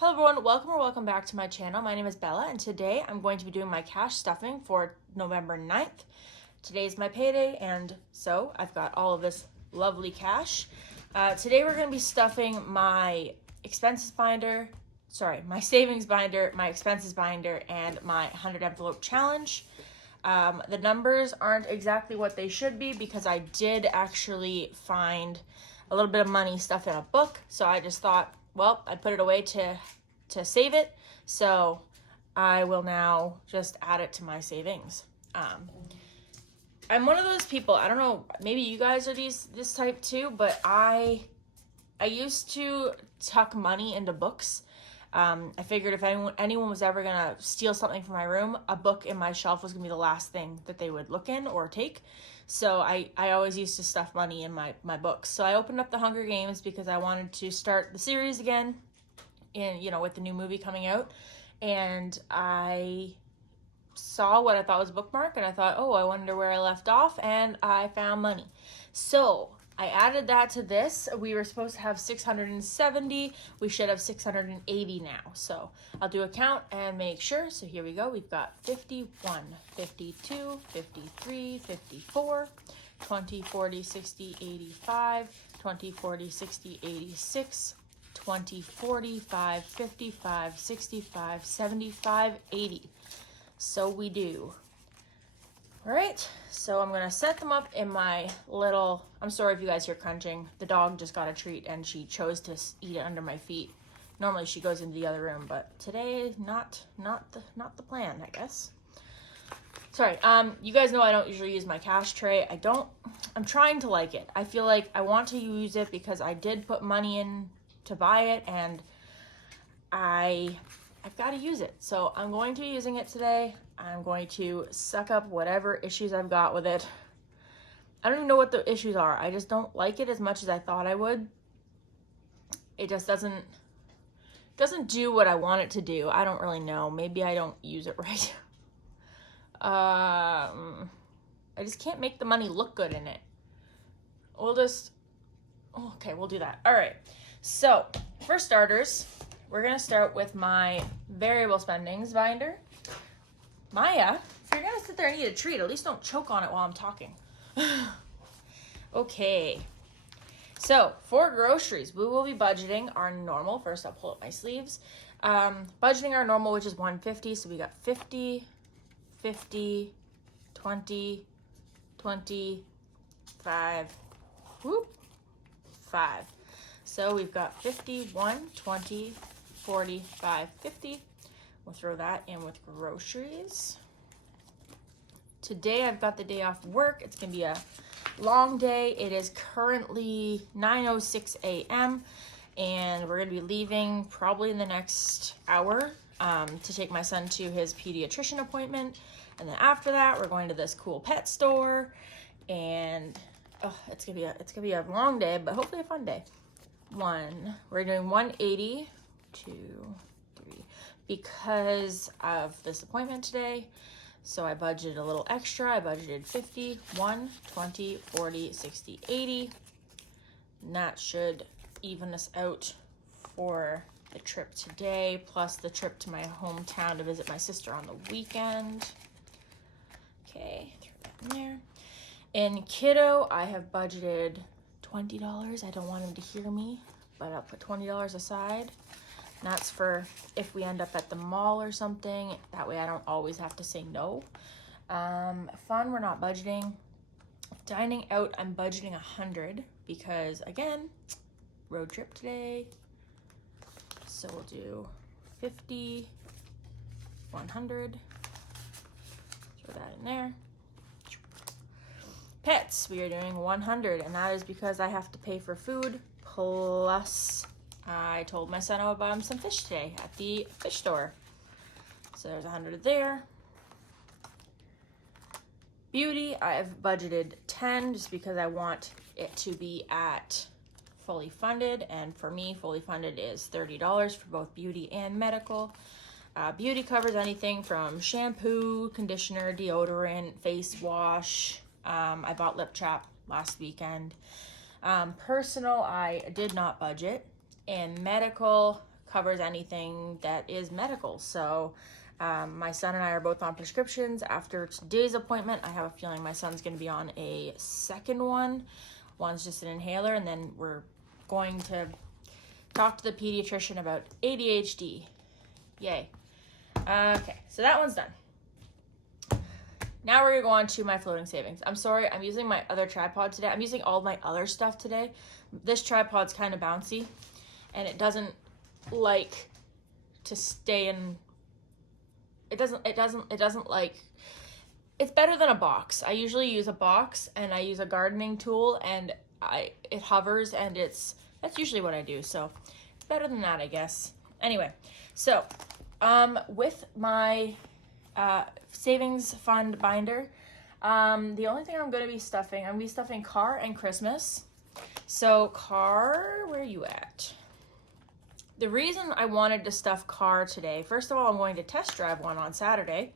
Hello everyone, welcome back to my channel. My name is Bella and today I'm going to be doing my cash stuffing for November 9th. Today is my payday and so I've got all of this lovely cash. Today we're going to be stuffing my expenses binder, my savings binder, my expenses binder, and my 100 envelope challenge. The numbers aren't exactly what they should be because I did actually find a little bit of money stuffed in a book, so I just thought, well, I put it away to save it, so I will now just add it to my savings. I'm one of those people, I don't know, maybe you guys are this type too, but I used to tuck money into books. I figured if anyone was ever gonna steal something from my room, a book in my shelf was gonna be the last thing that they would look in or take. So I always used to stuff money in my books. So I opened up the Hunger Games because I wanted to start the series again, with the new movie coming out. And I saw what I thought was a bookmark, and I thought, oh, I wonder where I left off, and I found money. So I added that to this. We were supposed to have 670. We should have 680 now. So I'll do a count and make sure. So here we go. We've got 51, 52, 53, 54, 20, 40, 60, 85, 20, 40, 60, 86, 20, 45, 55, 65, 75, 80. So we do. All right, so I'm gonna set them up in my little, I'm sorry if you guys hear crunching. The dog just got a treat and she chose to eat it under my feet. Normally she goes into the other room, but today not the plan, I guess. Sorry, you guys know I don't usually use my cash tray. I'm trying to like it. I feel like I want to use it because I did put money in to buy it, and I've got to use it. So I'm going to be using it today. I'm going to suck up whatever issues I've got with it. I don't even know what the issues are. I just don't like it as much as I thought I would. It just doesn't do what I want it to do. I don't really know. Maybe I don't use it right. I just can't make the money look good in it. We'll do that. All right. So for starters, we're gonna start with my variable spendings binder. Maya, if you're gonna sit there and eat a treat, at least don't choke on it while I'm talking. Okay, so for groceries, we will be budgeting our normal. First, I'll pull up my sleeves. Budgeting our normal, which is $150. So we got 50, 50, 20, 20, 5, whoop, 5. So we've got 51, 20, 45, 50. We'll throw that in with groceries. Today I've got the day off work. It's gonna be a long day. It is currently 9:06 a.m. and we're gonna be leaving probably in the next hour to take my son to his pediatrician appointment. And then after that, we're going to this cool pet store, and it's gonna be a long day, but hopefully a fun day. We're doing 180, 2, 3, because of this appointment today. So I budgeted a little extra. I budgeted 50, 1, 20, 40, 60, 80. And that should even us out for the trip today, plus the trip to my hometown to visit my sister on the weekend. Okay, throw that in there. In kiddo, I have budgeted $20. I don't want him to hear me, but I'll put $20 aside. And that's for if we end up at the mall or something. That way I don't always have to say no. Fun, we're not budgeting. Dining out, I'm budgeting 100 because, again, road trip today. So we'll do 50, 100. Throw that in there. Pets, we are doing 100, and that is because I have to pay for food, plus I told my son I would buy him some fish today at the fish store. So there's 100 there. Beauty, I've budgeted 10 just because I want it to be at fully funded, and for me, fully funded is $30 for both beauty and medical. Beauty covers anything from shampoo, conditioner, deodorant, face wash. I bought lip chap last weekend. Personal, I did not budget. And medical covers anything that is medical. So my son and I are both on prescriptions. After today's appointment, I have a feeling my son's going to be on a second one. One's just an inhaler, and then we're going to talk to the pediatrician about ADHD. Yay. Okay, so that one's done. Now we're going to go on to my floating savings. I'm sorry, I'm using my other tripod today. I'm using all my other stuff today. This tripod's kind of bouncy, and it doesn't like to stay in... It doesn't like... It's better than a box. I usually use a box, and I use a gardening tool, and it hovers, and that's usually what I do. So it's better than that, I guess. Anyway, so with my savings fund binder, the only thing I'm going to be stuffing car and Christmas. So car, where are you at? The reason I wanted to stuff car today, first of all, I'm going to test drive one on Saturday.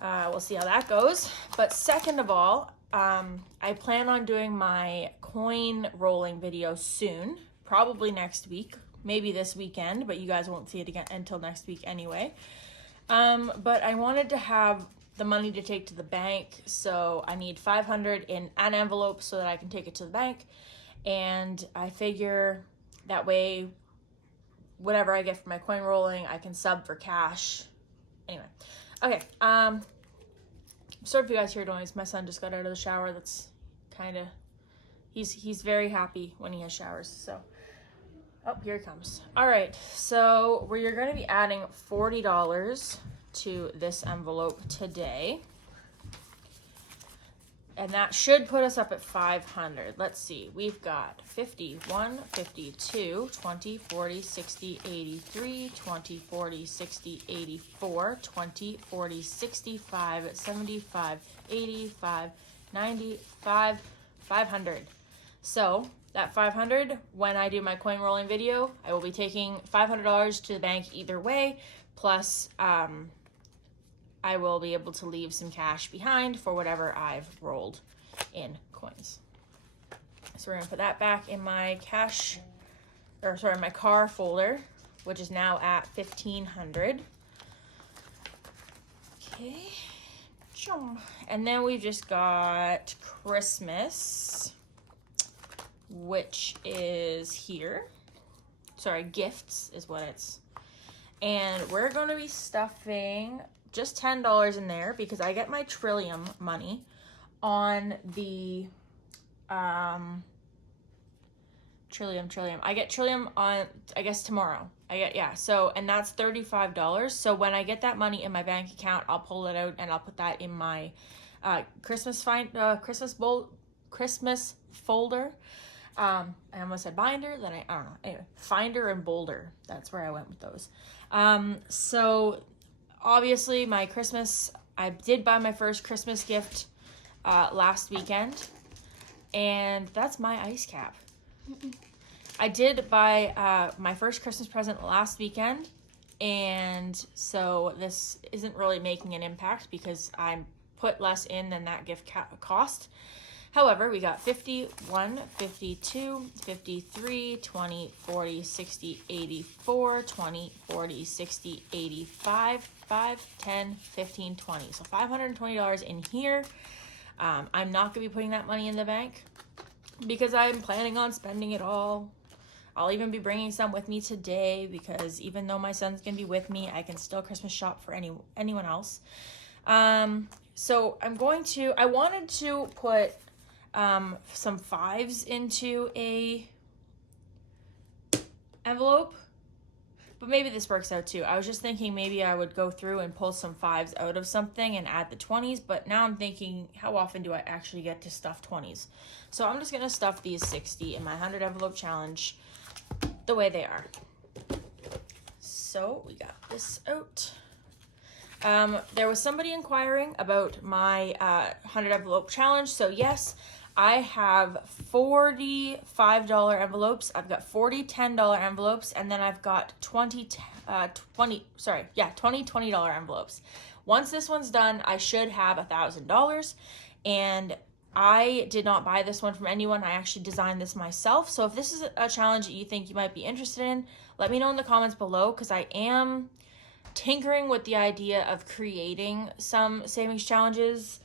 We'll see how that goes. But second of all, I plan on doing my coin rolling video soon, probably next week, maybe this weekend, but you guys won't see it again until next week anyway. But I wanted to have the money to take to the bank, so I need $500 in an envelope so that I can take it to the bank, and I figure that way whatever I get for my coin rolling, I can sub for cash. Anyway, okay, sorry if you guys hear noise. My son just got out of the shower. That's kind of, he's very happy when he has showers, so. Oh, here it comes. All right, so we're going to be adding $40 to this envelope today. And that should put us up at 500. Let's see. We've got 51, 52, 20, 40, 60, 83, 20, 40, 60, 84, 20, 40, 65, 75, 85, 95, 500. So that 500, when I do my coin rolling video, I will be taking $500 to the bank either way, plus I will be able to leave some cash behind for whatever I've rolled in coins. So we're gonna put that back in my my car folder, which is now at 1,500. Okay, and then we've just got Christmas, which is here. Sorry, gifts is what it's. And we're going to be stuffing just $10 in there because I get my Trillium money on the Trillium. I get Trillium on, I guess, tomorrow. So, and that's $35. So when I get that money in my bank account, I'll pull it out and I'll put that in my Christmas folder. I almost said binder, then I don't know. Anyway, Finder and Bolder. That's where I went with those. So obviously my Christmas, I did buy my first Christmas gift last weekend, and that's my ice cap. I did buy my first Christmas present last weekend, and so this isn't really making an impact because I put less in than that gift cost. However, we got 51, 52, 53, 20, 40, 60, 84, 20, 40, 60, 85, 5, 10, 15, 20. So $520 in here. I'm not going to be putting that money in the bank because I'm planning on spending it all. I'll even be bringing some with me today because even though my son's going to be with me, I can still Christmas shop for anyone else. So I wanted to put some fives into a envelope, but maybe this works out too. I was just thinking maybe I would go through and pull some fives out of something and add the 20s, but now I'm thinking, how often do I actually get to stuff 20s? So I'm just gonna stuff these 60 in my 100 envelope challenge the way they are. So we got this out. There was somebody inquiring about my 100 envelope challenge. So yes, I have 40 $5 envelopes. I've got 40 $10 envelopes, and then I've got 20 $20 envelopes. Once this one's done, I should have $1,000, and I did not buy this one from anyone. I actually designed this myself. So if this is a challenge that you think you might be interested in, Let me know in the comments below, because I am tinkering with the idea of creating some savings challenges,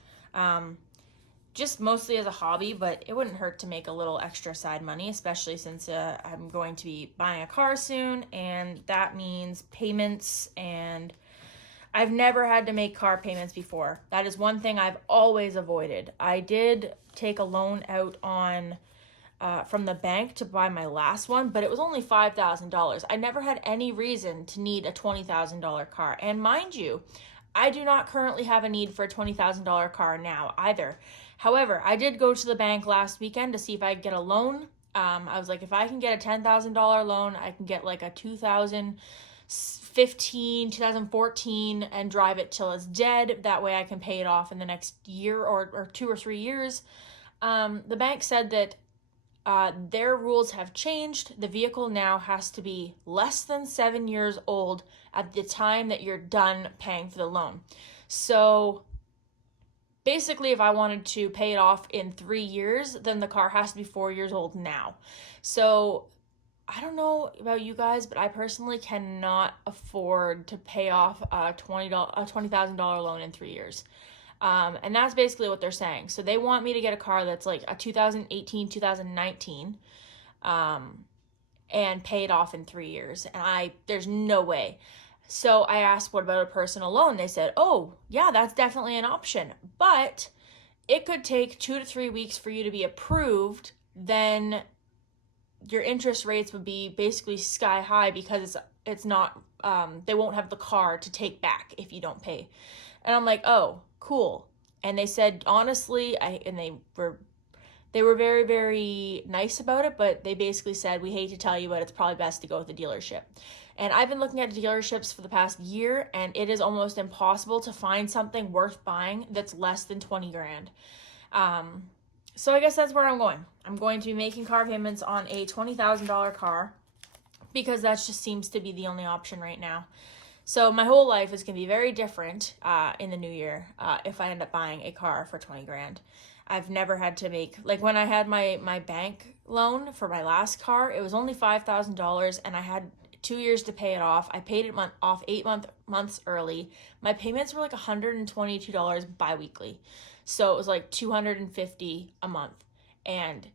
just mostly as a hobby, but it wouldn't hurt to make a little extra side money, especially since I'm going to be buying a car soon, and that means payments, and I've never had to make car payments before. That is one thing I've always avoided. I did take a loan out on from the bank to buy my last one, but it was only $5,000. I never had any reason to need a $20,000 car. And mind you, I do not currently have a need for a $20,000 car now either. However, I did go to the bank last weekend to see if I could get a loan. I was like, if I can get a $10,000 loan, I can get like a 2014, and drive it till it's dead. That way I can pay it off in the next year or 2 or 3 years. The bank said that their rules have changed. The vehicle now has to be less than 7 years old at the time that you're done paying for the loan. So basically, if I wanted to pay it off in 3 years, then the car has to be 4 years old now. So I don't know about you guys, but I personally cannot afford to pay off a $20,000 loan in 3 years. And that's basically what they're saying. So they want me to get a car that's like a 2018, 2019, and pay it off in 3 years. And there's no way. So I asked, what about a personal loan? They said, oh, yeah, that's definitely an option. But it could take 2 to 3 weeks for you to be approved. Then your interest rates would be basically sky high, because it's not, they won't have the car to take back if you don't pay. And I'm like, oh, cool. And they said, honestly, they were very, very nice about it, but they basically said, we hate to tell you, but it's probably best to go with the dealership. And I've been looking at dealerships for the past year, and it is almost impossible to find something worth buying that's less than 20 grand. So I guess that's where I'm going. I'm going to be making car payments on a $20,000 car, because that just seems to be the only option right now. So my whole life is going to be very different in the new year if I end up buying a car for 20 grand. I've never had to make, like when I had my bank loan for my last car, it was only $5,000, and I had 2 years to pay it off. I paid it off 8 months early. My payments were like $122 biweekly. So it was like $250 a month. And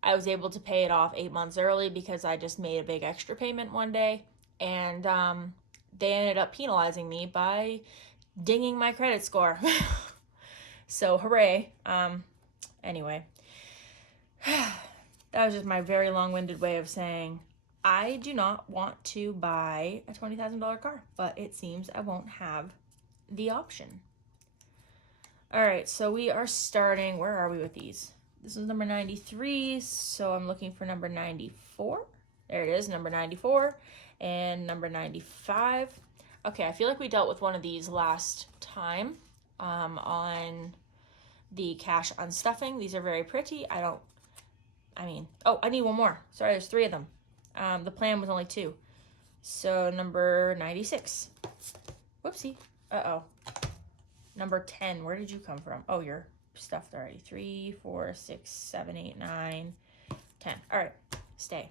I was able to pay it off 8 months early because I just made a big extra payment one day. And they ended up penalizing me by dinging my credit score. So hooray. Anyway, that was just my very long-winded way of saying I do not want to buy a $20,000 car, but it seems I won't have the option. All right, so we are starting, where are we with these? This is number 93, so I'm looking for number 94. There it is, number 94 and number 95. Okay, I feel like we dealt with one of these last time on the cash unstuffing. These are very pretty. I need one more. Sorry, there's 3 of them. The plan was only 2. So number 96. Whoopsie. Uh-oh. Number 10. Where did you come from? Oh, you're stuffed already. 3, 4, 6, 7, 8, 9, 10. All right. Stay.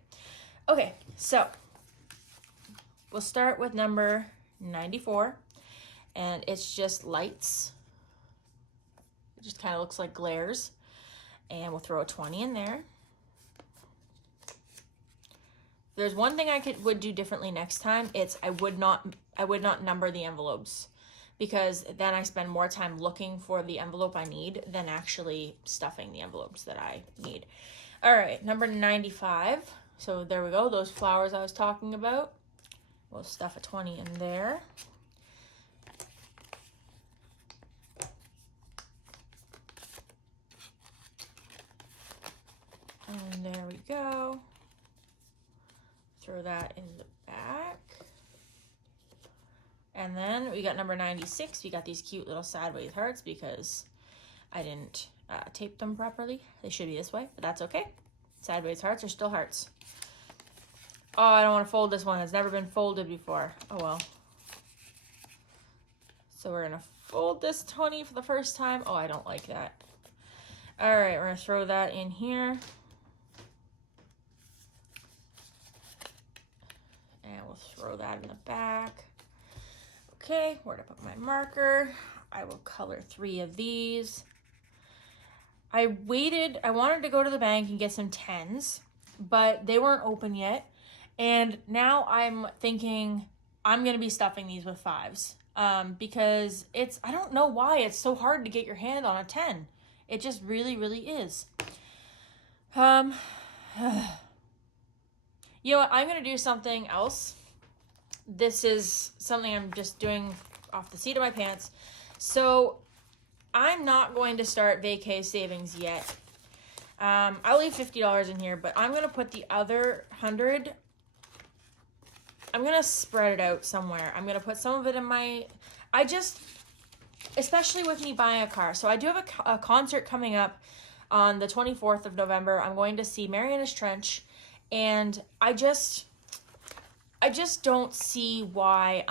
Okay. So we'll start with number 94. And it's just lights. It just kind of looks like glares. And we'll throw a 20 in there. There's one thing I would do differently next time. It's I would not number the envelopes, because then I spend more time looking for the envelope I need than actually stuffing the envelopes that I need. All right, number 95. So there we go. Those flowers I was talking about. We'll stuff a 20 in there. And there we go. Throw that in the back. And then we got number 96. We got these cute little sideways hearts because I didn't tape them properly. They should be this way, but that's okay. Sideways hearts are still hearts. Oh, I don't want to fold this one. It's never been folded before. Oh, well. So we're going to fold this 20 for the first time. Oh, I don't like that. All right, we're going to throw that in here. And we'll throw that in the back. Okay, where to put my marker? I will color 3 of these. I wanted to go to the bank and get some 10s, but they weren't open yet. And now I'm thinking I'm going to be stuffing these with 5s. Because I don't know why it's so hard to get your hand on a 10. It just really, really is. You know what? I'm going to do something else. This is something I'm just doing off the seat of my pants. So I'm not going to start vacay savings yet. I'll leave $50 in here, but I'm going to put the other 100. I'm going to spread it out somewhere. I'm going to put some of it in my, especially with me buying a car. So I do have a concert coming up on the 24th of November. I'm going to see Marianas Trench, and I just don't see why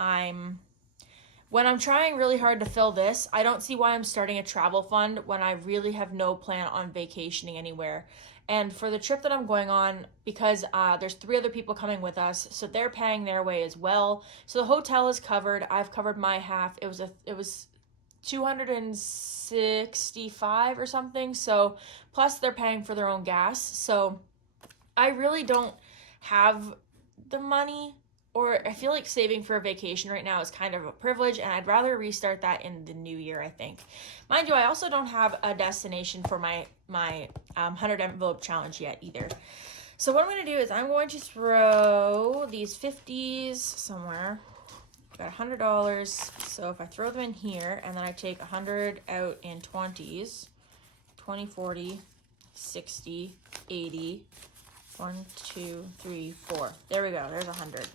when I'm trying really hard to fill this, I don't see why I'm starting a travel fund when I really have no plan on vacationing anywhere. And for the trip that I'm going on, because there's 3 other people coming with us, so they're paying their way as well. So the hotel is covered. I've covered my half. It was $265 or something. So plus they're paying for their own gas. So I really don't have the money, or I feel like saving for a vacation right now is kind of a privilege, and I'd rather restart that in the new year, I think. Mind you, I also don't have a destination for my 100 envelope challenge yet either. So what I'm going to do is I'm going to throw these 50s somewhere. Got $100, so if I throw them in here, and then I take 100 out in 20s, 20, 40, 60, 80, 1, 2, 3, 4. There we go, there's 100.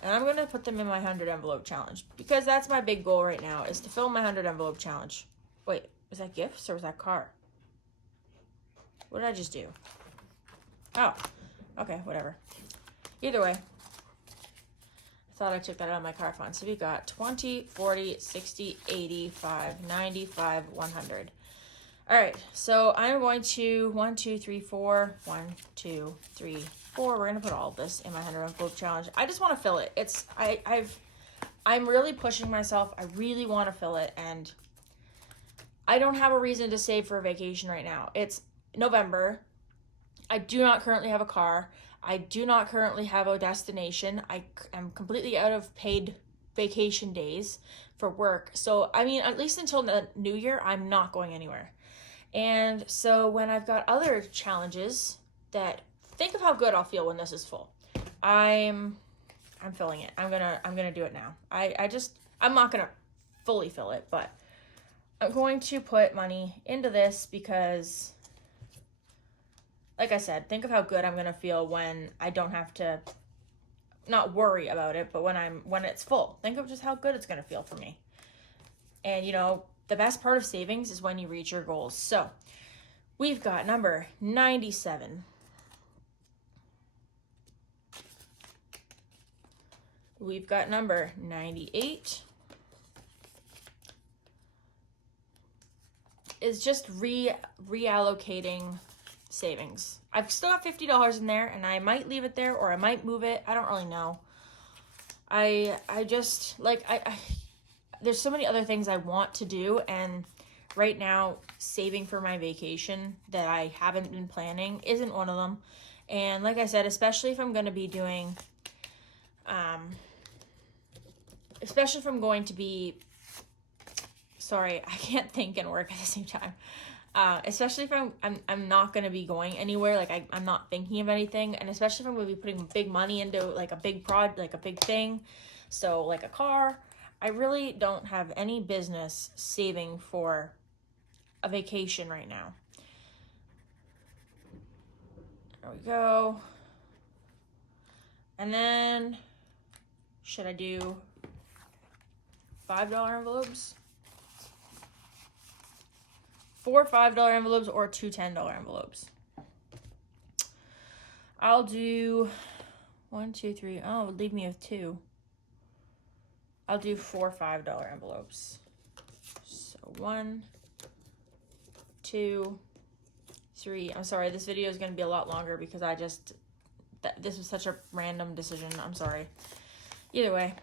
And I'm going to put them in my 100 envelope challenge, because that's my big goal right now, is to fill my 100 envelope challenge. Wait, was that gifts or was that car? What did I just do? Oh, okay, whatever. Either way, I thought I took that out of my car fund. So we got 20, 40, 60, 85, 95, 100. All right, so I'm going to 1, 2, 3, 4, 1, 2, 3, 4. We're gonna put all of this in my 100 envelope challenge. I just want to fill it. I'm really pushing myself. I really want to fill it, and I don't have a reason to save for a vacation right now. It's November. I do not currently have a car. I do not currently have a destination. I am completely out of paid vacation days for work. So, I mean, at least until the new year, I'm not going anywhere. And so when I've got other challenges that, think of how good I'll feel when this is full. I'm filling it. I'm gonna do it now. I'm not gonna fully fill it, but I'm going to put money into this because, like I said, think of how good I'm gonna feel when I don't have to not worry about it, but when it's full. Think of just how good it's gonna feel for me. And you know, the best part of savings is when you reach your goals. So we've got number 97. We've got number 98. Is just reallocating savings. I've still got $50 in there, and I might leave it there or I might move it. I don't really know. I just like there's so many other things I want to do, and right now saving for my vacation that I haven't been planning isn't one of them. And like I said, especially if I'm going to be doing especially if I'm going to be, sorry, I can't think and work at the same time. Especially if I'm not going to be going anywhere, like I'm not thinking of anything, and especially if I'm going to be putting big money into like a big like a big thing, so like a car, I really don't have any business saving for a vacation right now. There we go. And then, should I do $5 envelopes? 4 $5 envelopes or 2 $10 envelopes? I'll do 1, 2, 3. Oh, leave me with 2. I'll do 4 $5 envelopes. So 1, 2, 3. I'm sorry, this video is going to be a lot longer because I just this was such a random decision. I'm sorry. Either way.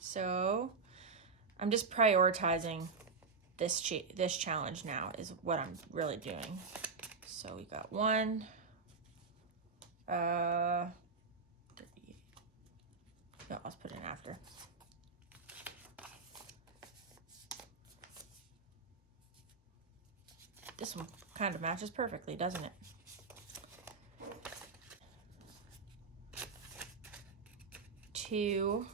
So I'm just prioritizing this challenge now is what I'm really doing. So we got one. No, let's put it in after. This one kind of matches perfectly, doesn't it? Two.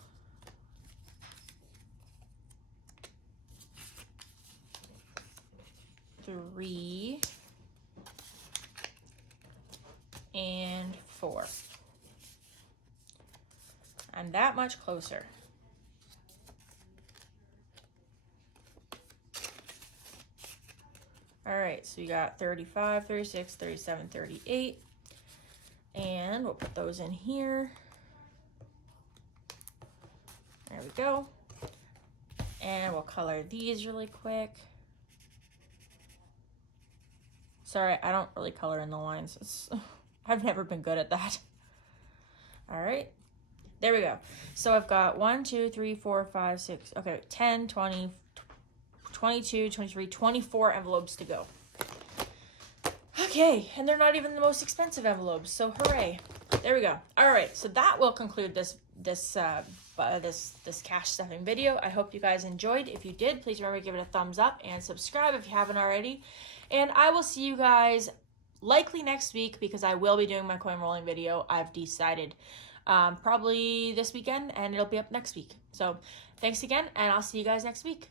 Three. And 4. I'm that much closer. All right, so we got 35, 36, 37, 38. And we'll put those in here. There we go. And we'll color these really quick. Sorry, I don't really color in the lines. I've never been good at that. All right, there we go. So I've got 1, 2, 3, 4, 5, 6, okay, 10, 20, 22, 23, 24 envelopes to go. Okay, and they're not even the most expensive envelopes, so hooray. There we go. All right, so that will conclude this cash stuffing video. I hope you guys enjoyed. If you did, please remember to give it a thumbs up and subscribe if you haven't already. And I will see you guys likely next week because I will be doing my coin rolling video. I've decided probably this weekend, and it'll be up next week. So thanks again, and I'll see you guys next week.